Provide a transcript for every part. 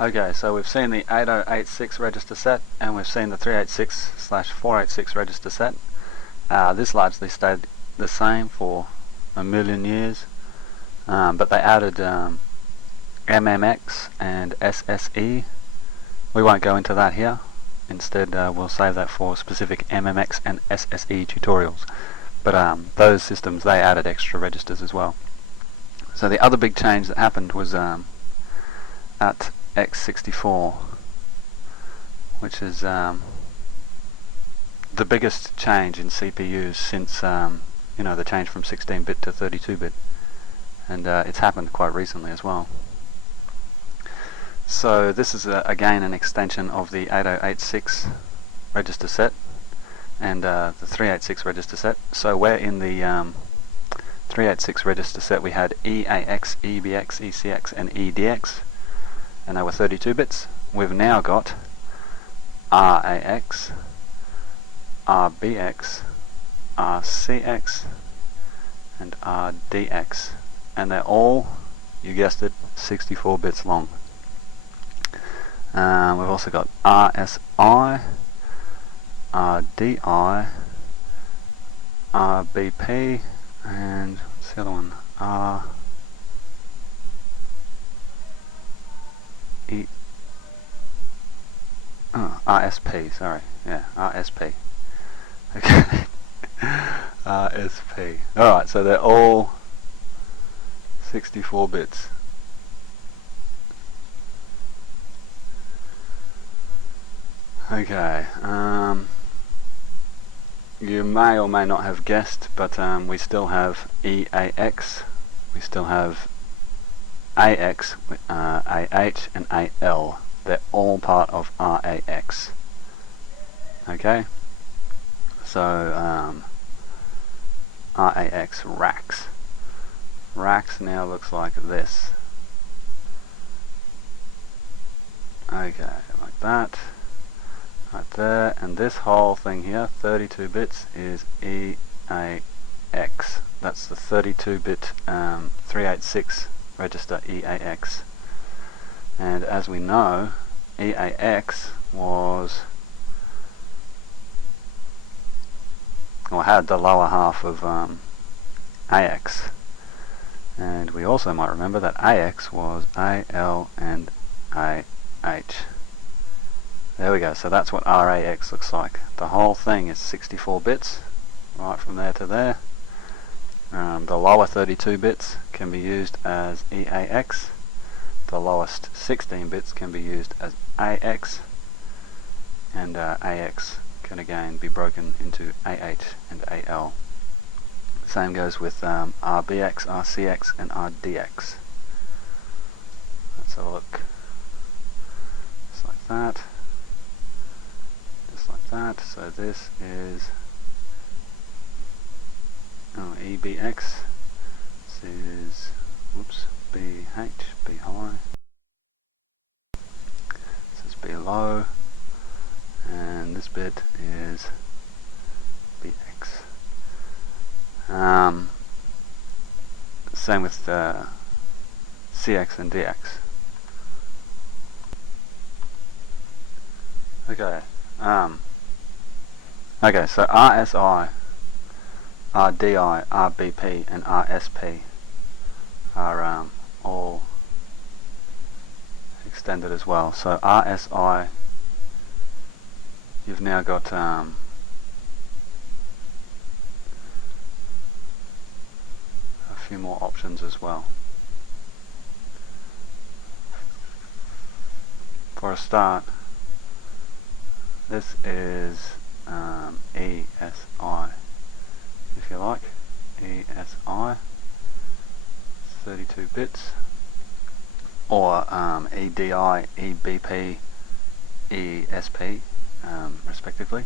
Okay, so we've seen the 8086 register set and we've seen the 386/486 register set. This largely stayed the same for a million years, but they added MMX and SSE. We won't go into that here. Instead, we'll save that for specific MMX and SSE tutorials. But those systems, they added extra registers as well. So the other big change that happened was at x64, which is the biggest change in CPUs since the change from 16-bit to 32-bit, and it's happened quite recently as well. So this is again an extension of the 8086 register set and the 386 register set. So where in the 386 register set we had EAX, EBX, ECX and EDX, and they were 32 bits. We've now got RAX, RBX, RCX and RDX, and they're all, you guessed it, 64 bits long. We've also got RSI, RDI, RBP, and what's the other one? RSP, sorry, yeah, RSP. Okay, RSP. Alright, so they're all 64 bits. Okay, you may or may not have guessed, but we still have EAX, we still have AX, AH and AL. They're all part of RAX. Okay, so RAX, RAX. RAX now looks like this. Okay, like that. Right there, and this whole thing here, 32 bits, is EAX. That's the 32-bit 386 register EAX. And as we know, EAX had the lower half of AX. And we also might remember that AX was AL and AH. There we go, so that's what RAX looks like. The whole thing is 64 bits, right from there to there. The lower 32 bits can be used as EAX. The lowest 16 bits can be used as AX. And AX can again be broken into AH and AL. Same goes with RBX, RCX and RDX. Let's have a look. Just like that. That. So this is EBX. This is BH, B high. This is B low, and this bit is BX. Same with CX and DX. Okay. Okay, so RSI, RDI, RBP and RSP are all extended as well. So RSI, you've now got a few more options as well. For a start, this is ESI, if you like. ESI, 32 bits, or EDI, EBP, ESP, respectively.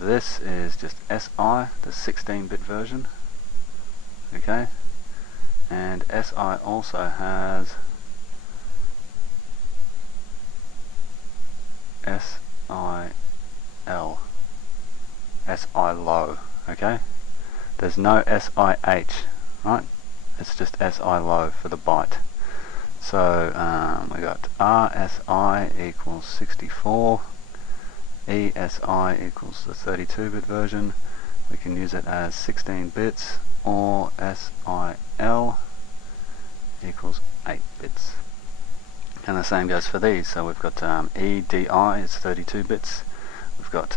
This is just SI, the 16-bit version. Okay, and SI also has SIL, SI low. Okay, there's no SIH, right? it's just SI low for the byte. So we got RSI equals 64, ESI equals the 32-bit version. We can use it as 16 bits, or SIL equals 8 bits. And the same goes for these. So we've got EDI is 32 bits. We've got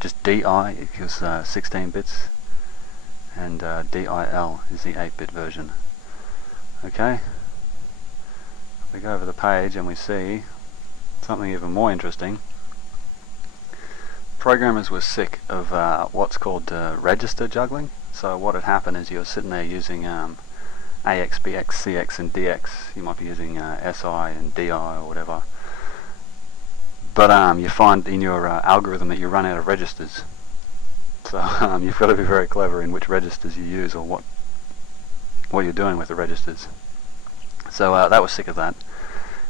just DI equals 16 bits, and DIL is the 8-bit version. Okay, we go over the page and we see something even more interesting. Programmers were sick of what's called register juggling. So what had happened is you're sitting there using AX, BX, CX and DX. You might be using SI and DI or whatever. But you find in your algorithm that you run out of registers. So you've got to be very clever in which registers you use, or what you're doing with the registers. So that was sick of that.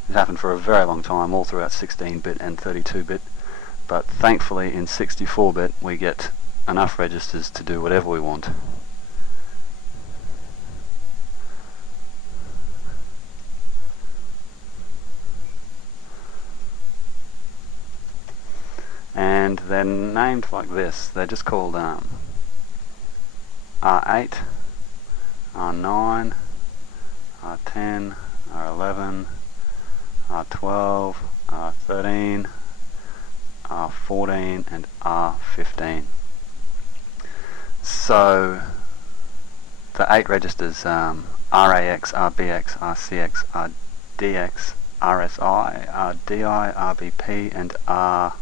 It happened for a very long time, all throughout 16-bit and 32-bit. But thankfully in 64-bit we get enough registers to do whatever we want. And they're named like this. They're just called R8, R9, R10, R11, R12, R13, R14 and R15. So the 8 registers, RAX, RBX, RCX, RDX, RSI, RDI, RBP and I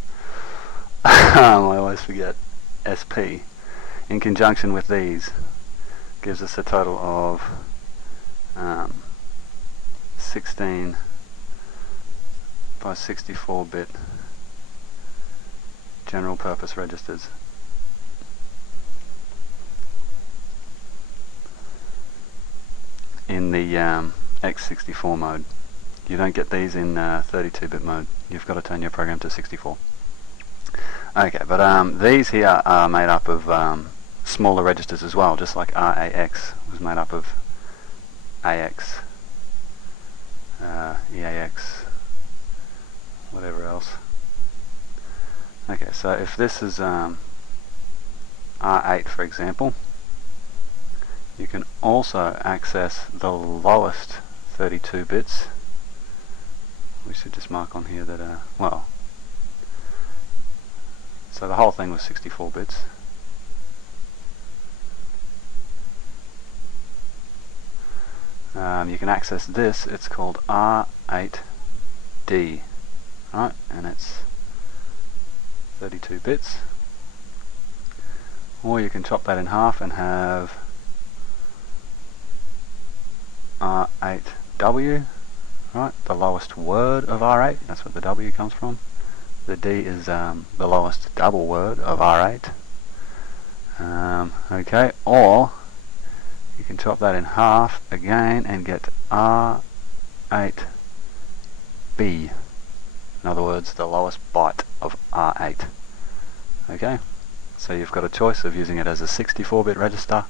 always forget, SP, in conjunction with these, gives us a total of 16 by 64-bit general purpose registers. In the x64 mode. You don't get these in 32-bit mode. You've got to turn your program to 64. Okay, but these here are made up of smaller registers as well, just like RAX was made up of AX, EAX, whatever else. Okay, so if this is R8 for example, you can also access the lowest 32 bits. We should just mark on here that, well, so the whole thing was 64 bits. You can access this, it's called R8D, right, and it's 32 bits. Or you can chop that in half and have R8W, right, the lowest word of R8, that's what the W comes from. The D is the lowest double word of R8. Okay, or you can chop that in half again and get R8B. In other words, the lowest byte of R8. Okay, so you've got a choice of using it as a 64-bit register,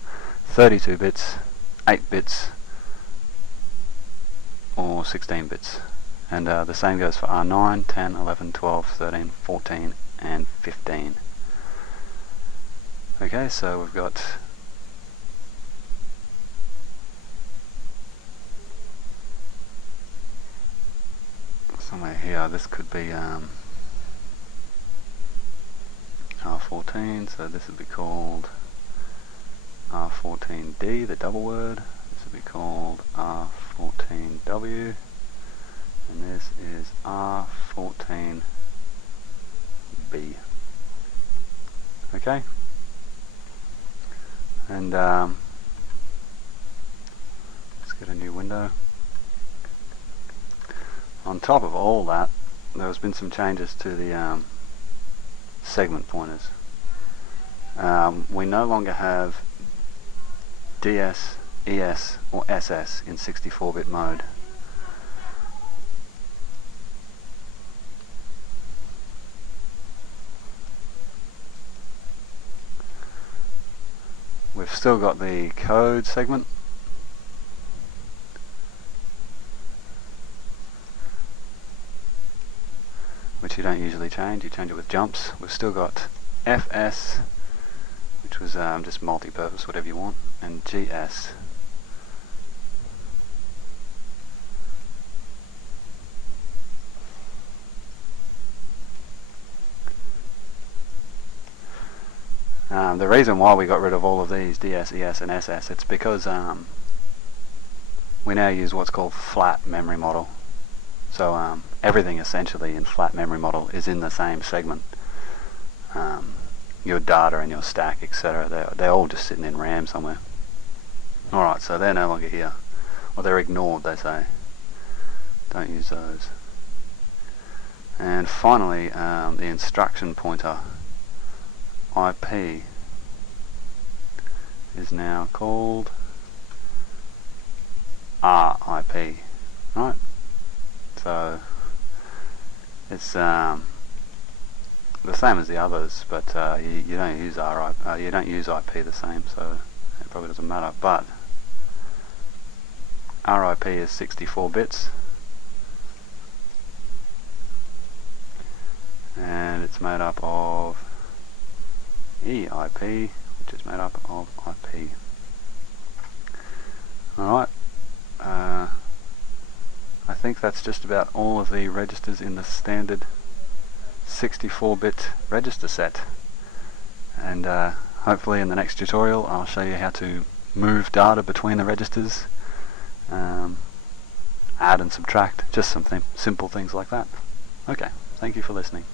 32 bits, 8 bits, or 16 bits. And the same goes for R9, 10, 11, 12, 13, 14, and 15. Okay, so we've got somewhere here, this could be R14, so this would be called R14D, the double word. This would be called R14W. And this is R14B. Okay? And let's get a new window. On top of all that, there's been some changes to the segment pointers. We no longer have DS, ES or SS in 64-bit mode. we've still got the code segment, which you don't usually change. You change it with jumps. We've still got FS, which was just multi-purpose, whatever you want, and GS. The reason why we got rid of all of these DS, ES and SS, it's because we now use what's called flat memory model. So everything essentially in flat memory model is in the same segment. Your data and your stack, etc., they're all just sitting in RAM somewhere. Alright, so they're no longer here. Well, they're ignored, they say. Don't use those. And finally, the instruction pointer IP is now called RIP. Right? So it's the same as the others, but you don't use you don't use IP the same, so it probably doesn't matter. But RIP is 64 bits, and it's made up of EIP, which is made up of IP. Alright, I think that's just about all of the registers in the standard 64-bit register set, and hopefully in the next tutorial I'll show you how to move data between the registers, add and subtract, just some simple things like that. Okay, thank you for listening.